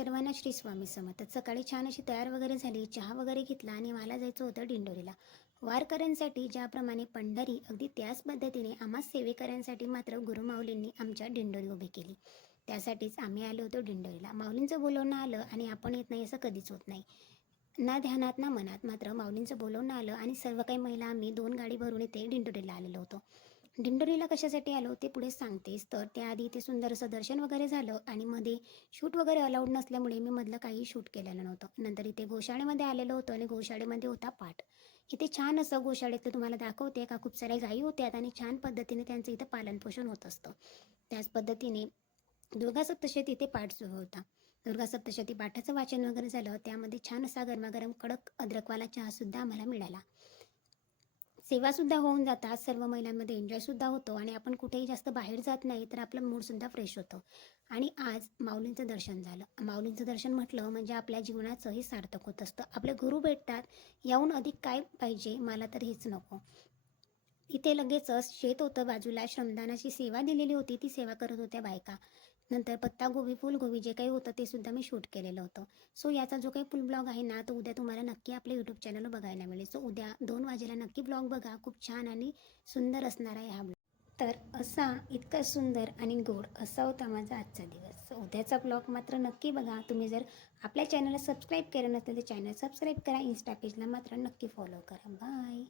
सर्वांना श्री स्वामी समर्थ. सकाळी छान अशी तयार वगैरे झाली, चहा वगैरे घेतला आणि मला जायचं होतं दिंडोरीला. वारकऱ्यांसाठी ज्याप्रमाणे पंढरी, अगदी त्याच पद्धतीने आम्हा सेवेकऱ्यांसाठी मात्र गुरुमाऊलींनी आमच्या दिंडोरी उभी केली. त्यासाठीच आम्ही आलो होतो दिंडोरीला. माऊलींचं बोलवणं आलं आणि आपण येत नाही असं कधीच होत नाही. ना ध्यानात ना मनात. मात्र माऊलींचं बोलवणं आलं आणि सर्व काही महिला आम्ही 2 गाडी भरून इथे दिंडोरीला आलेलो होतो. दिंडोरीला कशासाठी आलो ते पुढे सांगतेच. तर त्याआधी इथे सुंदर असं दर्शन वगैरे झालं आणि मध्ये शूट वगैरे अलाउड नसल्यामुळे मी मधलं काही शूट केलेलं नव्हतं. नंतर इथे गोशाळेमध्ये आलेलो होतो आणि गोशाळेमध्ये होता पाठ. इथे छान असं गोशाळेतलं तुम्हाला दाखवते का खूप साऱ्या गायी होत्यात आणि छान पद्धतीने त्यांचं इथं पालनपोषण होत असतं. त्याच पद्धतीने दुर्गा सप्तशती इथे पाठ सुरू होता. दुर्गा सप्तशती पाठाचं वाचन वगैरे झालं. त्यामध्ये छान असा गरमागरम कडक अद्रकवाला चहासुद्धा आम्हाला मिळाला. सेवासुद्धा होऊन जातात, सर्व महिलांमध्ये एन्जॉयसुद्धा होतो आणि आपण कुठेही जास्त बाहेर जात नाही तर आपलं मूडसुद्धा फ्रेश होतं. आणि आज माऊलींचं दर्शन झालं. माऊलींचं दर्शन म्हटलं म्हणजे आपल्या जीवनाचंही सार्थक होत असतं. आपले गुरु भेटतात, याहून अधिक काय पाहिजे, मला तर हेच नको. इथे लगेचच शेत होतं बाजूला, श्रमदानाची सेवा दिलेली होती, ती सेवा करत होत्या बायका. नंतर पत्तागोबी, फुलगोबी जे काही होतं ते सुद्धा मी शूट केलेलं होतं. सो याचा जो काही फुल ब्लॉग आहे ना, तो उद्या तुम्हाला नक्की आपल्या यूट्यूब चॅनलवर बघायला मिळेल. सो उद्या 2 वाजेला नक्की ब्लॉग बघा. खूप छान आणि सुंदर असणार आहे हा ब्लॉग. तर असा इतका सुंदर आणि गोड असा होता माझा आजचा दिवस. सो उद्याचा ब्लॉग मात्र नक्की बघा. तुम्ही जर आपल्या चॅनलला सबस्क्राईब केलं नसेल तर चॅनल सबस्क्राईब करा. इन्स्टा पेजला मात्र नक्की फॉलो करा. बाय.